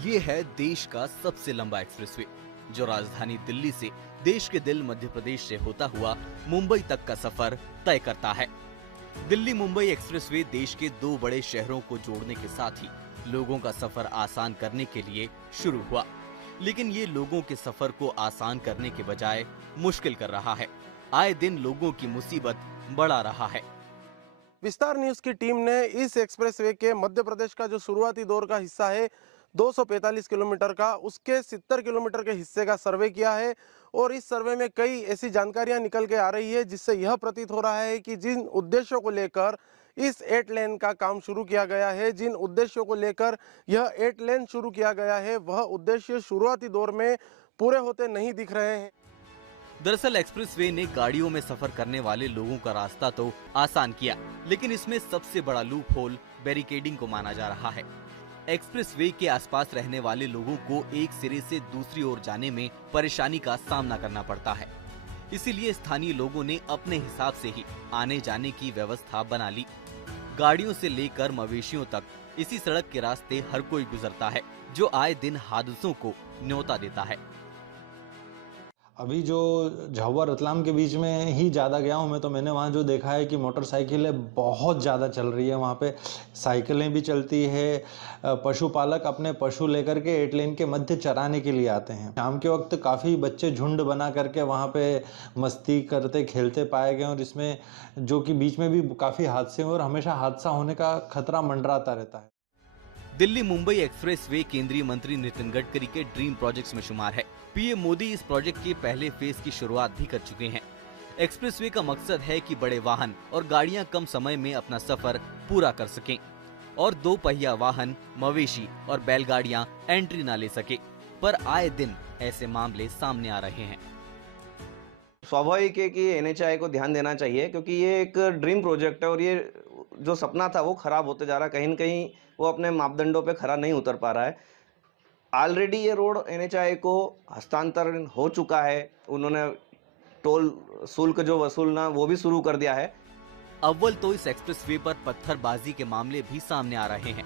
ये है देश का सबसे लंबा एक्सप्रेसवे, जो राजधानी दिल्ली से देश के दिल मध्य प्रदेश से होता हुआ मुंबई तक का सफर तय करता है। दिल्ली मुंबई एक्सप्रेसवे देश के दो बड़े शहरों को जोड़ने के साथ ही लोगों का सफर आसान करने के लिए शुरू हुआ, लेकिन ये लोगों के सफर को आसान करने के बजाय मुश्किल कर रहा है। आए दिन लोगों की मुसीबत बढ़ा रहा है। विस्तार न्यूज की टीम ने इस एक्सप्रेसवे के मध्य प्रदेश का जो शुरुआती दौर का हिस्सा है 245 किलोमीटर का, उसके 70 किलोमीटर के हिस्से का सर्वे किया है और इस सर्वे में कई ऐसी जानकारियां निकल के आ रही है जिससे यह प्रतीत हो रहा है कि जिन उद्देश्यों को लेकर इस 8 लेन का काम शुरू किया गया है, जिन उद्देश्यों को लेकर यह 8 लेन शुरू किया गया है, वह उद्देश्य शुरुआती दौर में पूरे होते नहीं दिख रहे हैं। दरअसल एक्सप्रेसवे ने गाड़ियों में सफर करने वाले लोगों का रास्ता तो आसान किया, लेकिन इसमें सबसे बड़ा लूप होल बैरिकेडिंग को माना जा रहा है। एक्सप्रेसवे के आसपास रहने वाले लोगों को एक सिरे से दूसरी ओर जाने में परेशानी का सामना करना पड़ता है। इसीलिए स्थानीय लोगों ने अपने हिसाब से ही आने जाने की व्यवस्था बना ली। गाड़ियों से लेकर मवेशियों तक इसी सड़क के रास्ते हर कोई गुजरता है, जो आए दिन हादसों को न्योता देता है। अभी जो झाबुआ रतलाम के बीच में ही ज़्यादा गया हूँ मैं, तो मैंने वहाँ जो देखा है कि मोटरसाइकिलें बहुत ज़्यादा चल रही है। वहाँ पे साइकिलें भी चलती है। पशुपालक अपने पशु लेकर के 8 लेन के मध्य चराने के लिए आते हैं। शाम के वक्त काफ़ी बच्चे झुंड बना करके वहाँ पे मस्ती करते खेलते पाए गए और इसमें जो कि बीच में भी काफ़ी हादसे और हमेशा हादसा होने का खतरा मंडराता रहता है। दिल्ली मुंबई एक्सप्रेसवे केंद्रीय मंत्री नितिन गडकरी के ड्रीम प्रोजेक्ट्स में शुमार है। पीएम मोदी इस प्रोजेक्ट के पहले फेज की शुरुआत भी कर चुके हैं। एक्सप्रेसवे का मकसद है कि बड़े वाहन और गाड़ियां कम समय में अपना सफर पूरा कर सकें और 2 पहिया वाहन, मवेशी और बैलगाड़ियां एंट्री न ले सके, पर आए दिन ऐसे मामले सामने आ रहे हैं। स्वाभाविक है कि एनएचआई को ध्यान देना चाहिए, क्योंकि ये एक ड्रीम प्रोजेक्ट है और ये जो सपना था वो खराब होते जा रहा है। कहीं न कहीं वो अपने मापदंडों पे खरा नहीं उतर पा रहा है। ऑलरेडी ये रोड एनएचआई को हस्तांतरण हो चुका है। उन्होंने टोल शुल्क जो वसूलना वो भी शुरू कर दिया है। अव्वल तो इस एक्सप्रेसवे पर पत्थरबाजी के मामले भी सामने आ रहे हैं।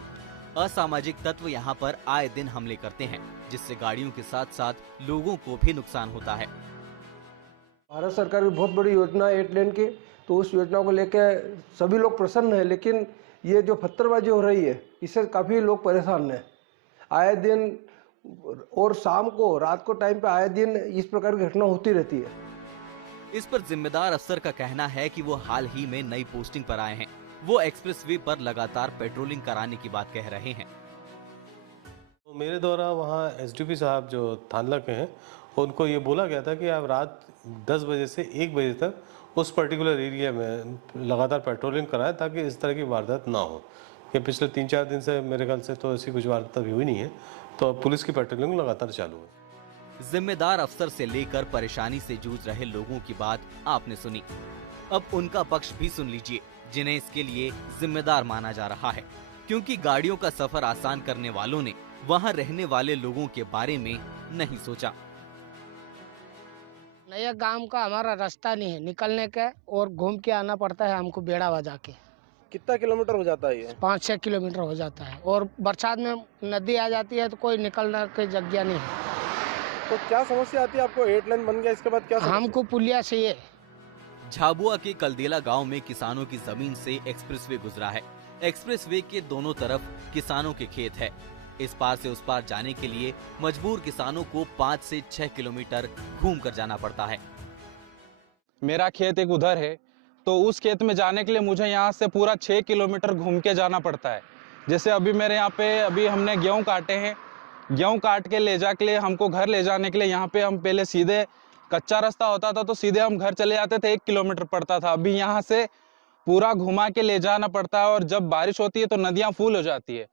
असामाजिक तत्व यहाँ पर आए दिन हमले करते हैं, जिससे गाड़ियों के साथ साथ लोगों को भी नुकसान होता है। भारत सरकार की बहुत बड़ी योजना है 8 लेन की, तो उस योजना को लेकर सभी लोग प्रसन्न हैं, लेकिन ये जो पत्थरबाजी हो रही है इससे काफ़ी लोग परेशान हैं। आए दिन और शाम को रात को टाइम पे आए दिन इस प्रकार की घटना होती रहती है। इस पर जिम्मेदार अफसर का कहना है कि वो हाल ही में नई पोस्टिंग पर आए हैं। वो एक्सप्रेसवे पर लगातार पेट्रोलिंग कराने की बात कह रहे हैं। तो मेरे द्वारा वहाँ एसडीपी साहब जो थानला के हैं, उनको ये बोला गया था कि आप रात 10 बजे से 1 बजे तक उस पर्टिकुलर एरिया में लगातार पेट्रोलिंग कराएं, ताकि इस तरह की वारदात ना हो। कि पिछले 3-4 दिन से मेरे ख्याल से तो ऐसी कुछ वारदात अभी हुई नहीं है, तो पुलिस की पेट्रोलिंग लगातार चालू है। जिम्मेदार अफसर से लेकर परेशानी से जूझ रहे लोगों की बात आपने सुनी, अब उनका पक्ष भी सुन लीजिए, जिन्हें इसके लिए जिम्मेदार माना जा रहा है, क्योंकि गाड़ियों का सफर आसान करने वालों ने वहां रहने वाले लोगों के बारे में नहीं सोचा। नया गांव का हमारा रास्ता नहीं है निकलने का, और घूम के आना पड़ता है हमको बेड़ा बजा के। कितना किलोमीटर हो जाता है ये? 5-6 किलोमीटर हो जाता है, और बरसात में नदी आ जाती है तो कोई निकलने की जगह नहीं है। तो क्या समस्या आती है आपको? 8 लेन बन गया, इसके बाद क्या समस्या? हमको पुलिया चाहिए। झाबुआ के कलदेला गांव में किसानों की जमीन से एक्सप्रेसवे गुजरा है। एक्सप्रेसवे के दोनों तरफ किसानों के खेत है। इस पार से उस पार जाने के लिए मजबूर किसानों को 5 से 6 किलोमीटर घूम कर जाना पड़ता है। मेरा खेत एक उधर है, तो उस खेत में जाने के लिए मुझे यहाँ से पूरा 6 किलोमीटर घूम के जाना पड़ता है। जैसे अभी मेरे यहाँ पे अभी हमने गेहूँ काटे हैं, गेहूँ काट के ले जा के लिए हमको घर ले जाने के लिए यहाँ पे हम पहले सीधे कच्चा रास्ता होता था तो सीधे हम घर चले जाते थे, 1 किलोमीटर पड़ता था। अभी यहाँ से पूरा घुमा के ले जाना पड़ता है, और जब बारिश होती है तो नदियाँ फुल हो जाती है,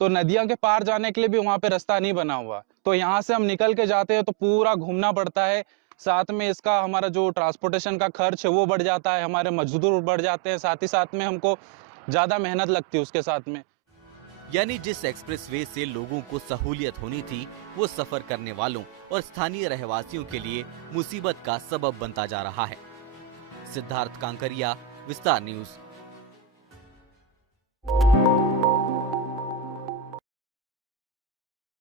तो नदियाँ के पार जाने के लिए भी वहाँ पे रास्ता नहीं बना हुआ, तो यहाँ से हम निकल के जाते हैं तो पूरा घूमना पड़ता है। साथ में इसका हमारा जो ट्रांसपोर्टेशन का खर्च है वो बढ़ जाता है, हमारे मजदूर बढ़ जाते हैं, साथ ही साथ में हमको ज्यादा मेहनत लगती है उसके साथ में। यानी जिस एक्सप्रेसवे से लोगों को सहूलियत होनी थी, वो सफर करने वालों और स्थानीय रहवासियों के लिए मुसीबत का सबब बनता जा रहा है। सिद्धार्थ कांकरिया, विस्तार न्यूज।